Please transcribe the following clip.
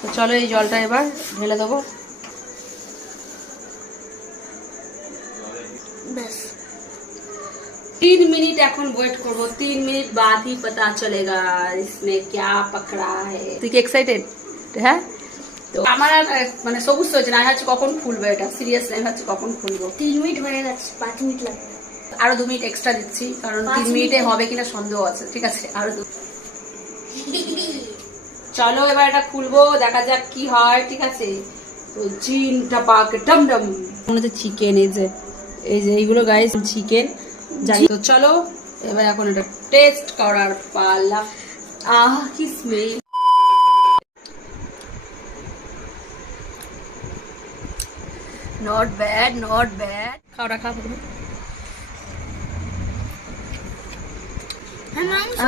তো চলো এই জলটা এবার ঢেলে দেবো। बस 3 मिनट এখন ওয়েট করবো। 3 मिनट बाद ही पता चलेगा इसने क्या पकड़ा है। তুই কি এক্সাইটেড? হ্যাঁ, তো আমার আর মানে সবুজ হচ্ছে না, হচ্ছে কখন খুলবে এটা, সিরিয়াসলি আমি ভাবছি কখন খুলবো। 3 मिनट হয়ে গেছে, 5 মিনিট লাগবে। আরো 2 মিনিট এক্সট্রা দিচ্ছি, কারণ 3 মিনিটে হবে কিনা সন্দেহ আছে। ঠিক আছে, আরো 2। চলো এবার এটা খুলবো, দেখা যাক কি হয়। ঠিক আছে, তো জিনটা পাক ডমডম মনে হচ্ছে চিকেন। এই যে এইগুলো গাইস চিকেন জানি। তো চলো এবার এখন এটা টেস্ট করার পালা। কি smell! Not bad, not bad. খাওয়া খাওয়া। হ্যাঁ মাংস